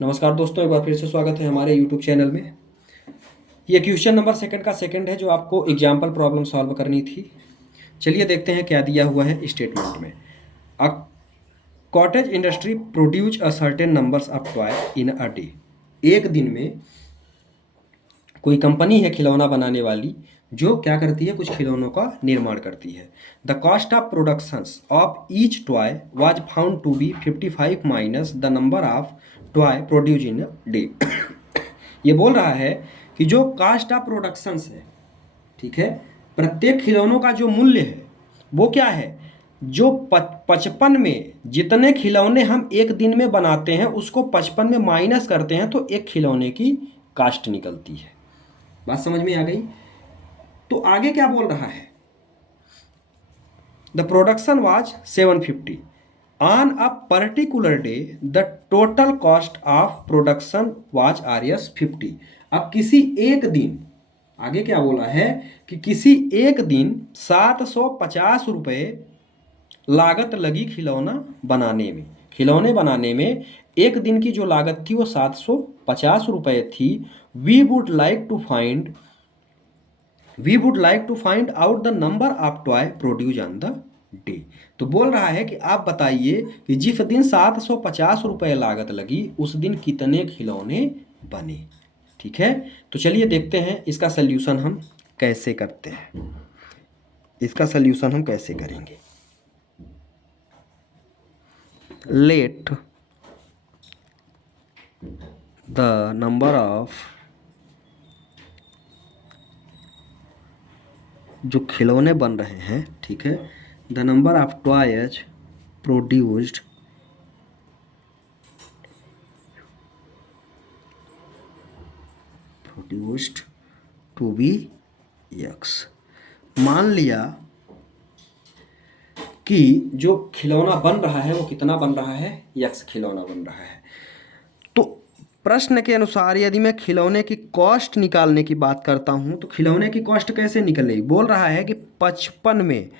नमस्कार दोस्तों, एक बार फिर से स्वागत है हमारे YouTube चैनल में। ये क्वेश्चन नंबर सेकंड का सेकंड है जो आपको एग्जाम्पल प्रॉब्लम सॉल्व करनी थी। चलिए देखते हैं क्या दिया हुआ है स्टेटमेंट में। A cottage industry produce a certain numbers of toy in a day. एक दिन में कोई कंपनी है खिलौना बनाने वाली जो क्या करती है, कुछ खिलौनों का निर्माण करती है। The cost of productions of each toy was found to be 55 minus the number of toy produce in a day. ये बोल रहा है कि जो कास्ट ऑफ प्रोडक्शंस है, ठीक है, प्रत्येक खिलौनों का जो मूल्य है वो क्या है, जो 55 में जितने खिलौने हम एक दिन में बनाते हैं उसको 55 में माइनस करते हैं तो एक खिलौने की कास्ट निकलती है। बात समझ में आ गई? तो आगे क्या बोल रहा है, the production was 750 on a particular day, the total cost of production was RS 50। अब किसी एक दिन, आगे क्या बोला है कि किसी एक दिन 750 रुपये लागत लगी खिलौना बनाने में। खिलौने बनाने में एक दिन की जो लागत थी वो 750 रुपये थी। We would like to find out the number of toy produce on the day. तो बोल रहा है कि आप बताइए कि जिस दिन 750 रुपये लागत लगी उस दिन कितने खिलौने बने। ठीक है, तो चलिए देखते हैं इसका सल्यूशन हम कैसे करते हैं। इसका सल्यूशन हम कैसे करेंगे। लेट द नंबर ऑफ जो खिलौने बन रहे हैं, ठीक है, the number of toys produced to be x. मान लिया कि जो खिलौना बन रहा है वो कितना बन रहा है, यक्स खिलौना बन रहा है। तो प्रश्न के अनुसार यदि मैं खिलौने की कॉस्ट निकालने की बात करता हूं तो खिलौने की कॉस्ट कैसे निकलेगी। बोल रहा है कि 55 में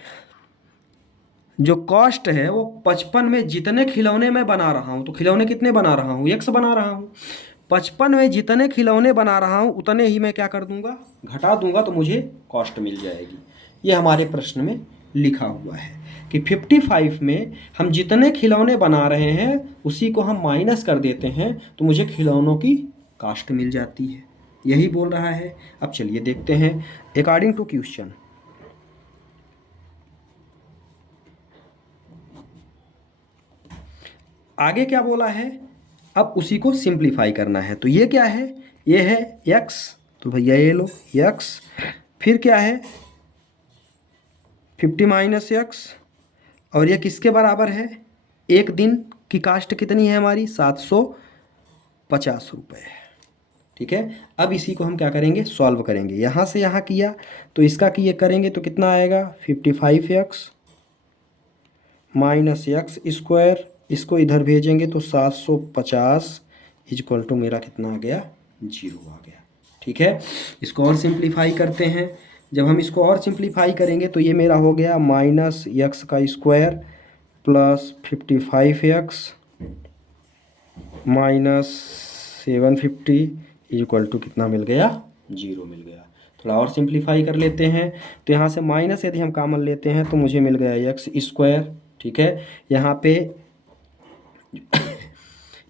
जो कॉस्ट है वो 55 में जितने खिलौने मैं बना रहा हूं, तो खिलौने कितने बना रहा हूं, यक्स बना रहा हूं। 55 में जितने खिलौने बना रहा हूं उतने ही मैं क्या कर दूंगा, घटा दूंगा, तो मुझे कॉस्ट मिल जाएगी। ये हमारे प्रश्न में लिखा हुआ है कि 55 में हम जितने खिलौने बना रहे हैं उसी को हम माइनस कर देते हैं तो मुझे खिलौनों की कास्ट मिल जाती है। यही बोल रहा है। अब चलिए देखते हैं अकॉर्डिंग टू क्वेश्चन। आगे क्या बोला है, अब उसी को सिंप्लीफाई करना है। तो ये क्या है, ये है x, तो भैया ये लो x। फिर क्या है 50 माइनस एक्स, और ये किसके बराबर है, एक दिन की कास्ट कितनी है हमारी 750 रुपये। ठीक है, अब इसी को हम क्या करेंगे, सॉल्व करेंगे। यहाँ से यहाँ किया तो इसका किए करेंगे तो कितना आएगा 55x माइनस एक्स स्क्वायर, इसको इधर भेजेंगे तो 750 इक्वल टू मेरा कितना आ गया, 0 आ गया। ठीक है, इसको और सिंप्लीफाई करते हैं। जब हम इसको और सिंप्लीफाई करेंगे तो ये मेरा हो गया माइनस एक्स का square plus 55x minus 750 equal to कितना मिल गया, 0 मिल गया। थोड़ा और सिंप्लीफाई कर लेते हैं तो यहाँ से माइनस यदि हम कॉमन लेते हैं तो मुझे मिल गया एक्स स्क्वायर। ठीक है, यहाँ पे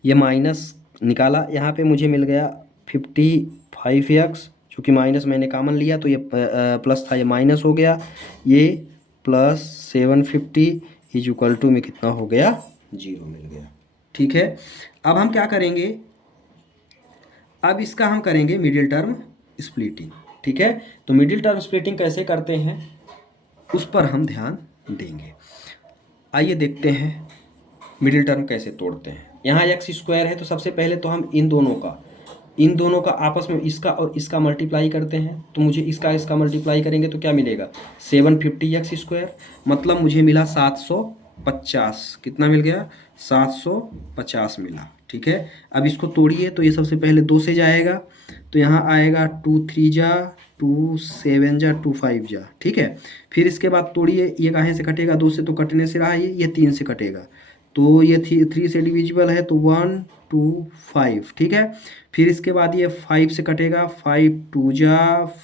ये माइनस निकाला, यहाँ पे मुझे मिल गया 55x, चूँकि माइनस मैंने कॉमन लिया तो ये प्लस था, ये माइनस हो गया, ये प्लस 750 इज इक्वल टू में कितना हो गया, 0 मिल गया। ठीक है, अब हम क्या करेंगे, अब इसका हम करेंगे मिडिल टर्म स्प्लिटिंग। ठीक है, तो मिडिल टर्म स्प्लिटिंग कैसे करते हैं उस पर हम ध्यान देंगे। आइए देखते हैं मिडिल टर्म कैसे तोड़ते हैं। यहाँ एक्स स्क्वायर है तो सबसे पहले तो हम इन दोनों का आपस में इसका और इसका मल्टीप्लाई करते हैं। तो मुझे इसका मल्टीप्लाई करेंगे तो क्या मिलेगा 750x स्क्वायर, मतलब मुझे मिला 750। कितना मिल गया, 750 मिला। ठीक है, अब इसको तोड़िए तो ये सबसे पहले 2 से जाएगा तो यहाँ आएगा 2 3 जा 2 7 जा 2 5 जा। ठीक है, फिर इसके बाद तोड़िए, ये कहाँ से कटेगा, 2 से तो कटने से रहा, ये 3 से कटेगा तो ये 3 से डिविजिबल है तो 1 5, ठीक है। फिर इसके बाद ये 5 से कटेगा, 5 2 जा,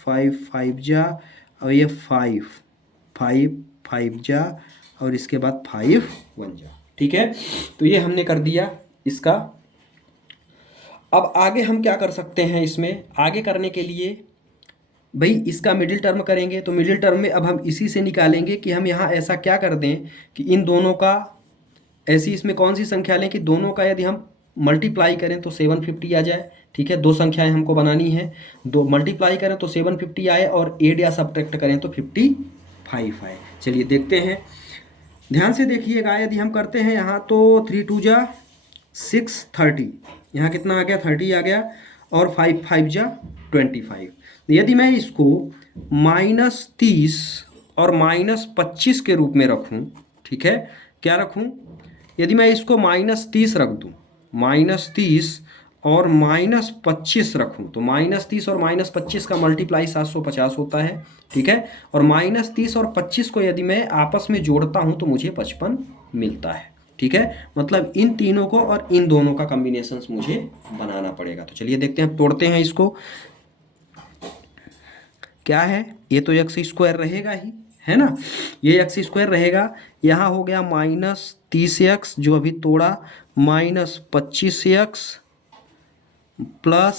5 5 जा, और ये 5 5 5 जा, और इसके बाद 5 1 जा, ठीक है। तो ये हमने कर दिया इसका। अब आगे हम क्या कर सकते हैं, इसमें आगे करने के लिए भाई इसका मिडिल टर्म करेंगे। तो मिडिल टर्म में अब हम इसी से निकालेंगे कि हम यहाँ ऐसा क्या कर दें कि इन दोनों का, ऐसी इसमें कौन सी संख्या लें कि दोनों का यदि हम मल्टीप्लाई करें तो 750 आ जाए, ठीक है। दो संख्याएं हमको बनानी है, दो मल्टीप्लाई करें तो 750 आए, और एड या सब्ट्रैक्ट करें तो 55 आए। चलिए देखते हैं, ध्यान से देखिएगा। यदि हम करते हैं यहाँ तो 3 2 जा 6 30, यहाँ कितना आ गया 30 आ गया, और 5 5 जा 25। यदि मैं इसको -30 और -25 के रूप में रखूं, ठीक है, क्या रखूं, यदि मैं इसको -30 रख दूं, -30 और -25 रखूं, तो -30 और -25 का मल्टीप्लाई 750 होता है, ठीक है। और -30 और 25 को यदि मैं आपस में जोड़ता हूं तो मुझे 55 मिलता है, ठीक है। मतलब इन तीनों को और इन दोनों का कॉम्बिनेशन मुझे बनाना पड़ेगा। तो चलिए देखते हैं, तोड़ते हैं इसको। क्या है, ये तो एक्स स्क्वायर रहेगा ही, है ना, ये एक्स स्क्वायर रहेगा। यहाँ हो गया -30x जो अभी तोड़ा, -25x प्लस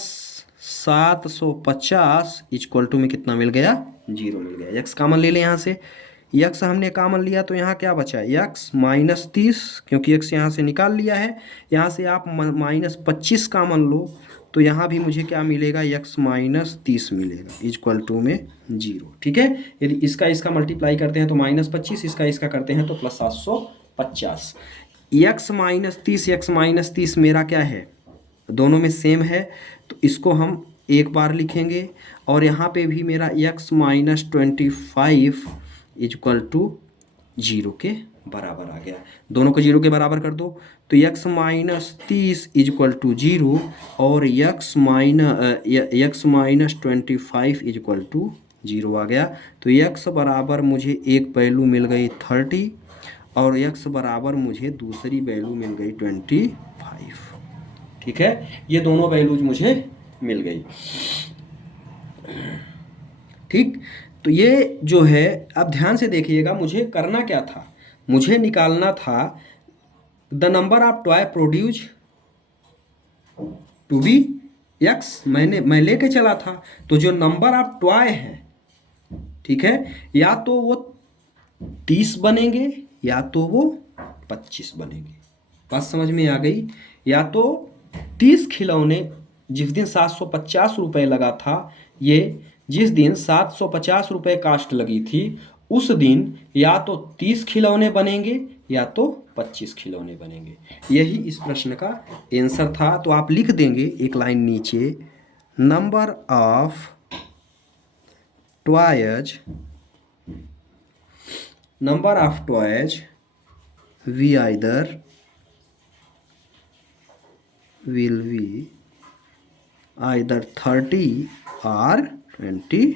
750 इक्वल टू में कितना मिल गया, 0 मिल गया। एक्स कामन ले लें यहाँ से, यक्स हमने कामन लिया तो यहाँ क्या बचा, यक्स -30, क्योंकि एक्स यहाँ से निकाल लिया है। यहाँ से आप -25 कामन लो तो यहाँ भी मुझे क्या मिलेगा, यक्स -30 मिलेगा इक्वल टू में 0, ठीक है। यदि इसका इसका मल्टीप्लाई करते हैं तो -25, इसका इसका करते हैं तो +750। यक्स -30 मेरा क्या है, दोनों में सेम है, तो इसको हम एक बार लिखेंगे। और यहाँ पे भी मेरा x -25 इक्वल टू 0 के बराबर आ गया। दोनों को 0 के बराबर कर दो तो x -30 इक्वल टू 0 और x -25 इक्वल टू 0 आ गया। तो x बराबर मुझे एक वैल्यू मिल गई 30 और x बराबर मुझे दूसरी वैल्यू मिल गई 25, ठीक है। ये दोनों वैल्यूज मुझे मिल गई, ठीक। तो ये जो है, अब ध्यान से देखिएगा, मुझे करना क्या था, मुझे निकालना था the number of toy produce to be x. मैं लेके चला था, तो जो नंबर ऑफ टॉय है, ठीक है, या तो वो 30 बनेंगे या तो वो 25 बनेंगे। बात समझ में आ गई। या तो 30 खिलौने, जिस दिन 750 रुपये लगा था, ये जिस दिन 750 रुपये कास्ट लगी थी, उस दिन या तो 30 खिलौने बनेंगे या तो 25 खिलौने बनेंगे। यही इस प्रश्न का आंसर था। तो आप लिख देंगे एक लाइन नीचे, number of toys we either will be either 30 or 25।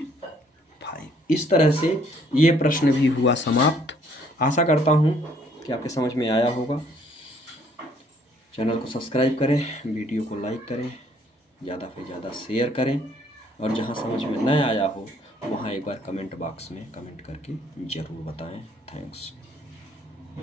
इस तरह से ये प्रश्न भी हुआ समाप्त। आशा करता हूँ कि आपके समझ में आया होगा। चैनल को सब्सक्राइब करें, वीडियो को लाइक करें, ज़्यादा से ज़्यादा शेयर करें, और जहाँ समझ में न आया हो वहाँ एक बार कमेंट बॉक्स में कमेंट करके ज़रूर बताएं। थैंक्स।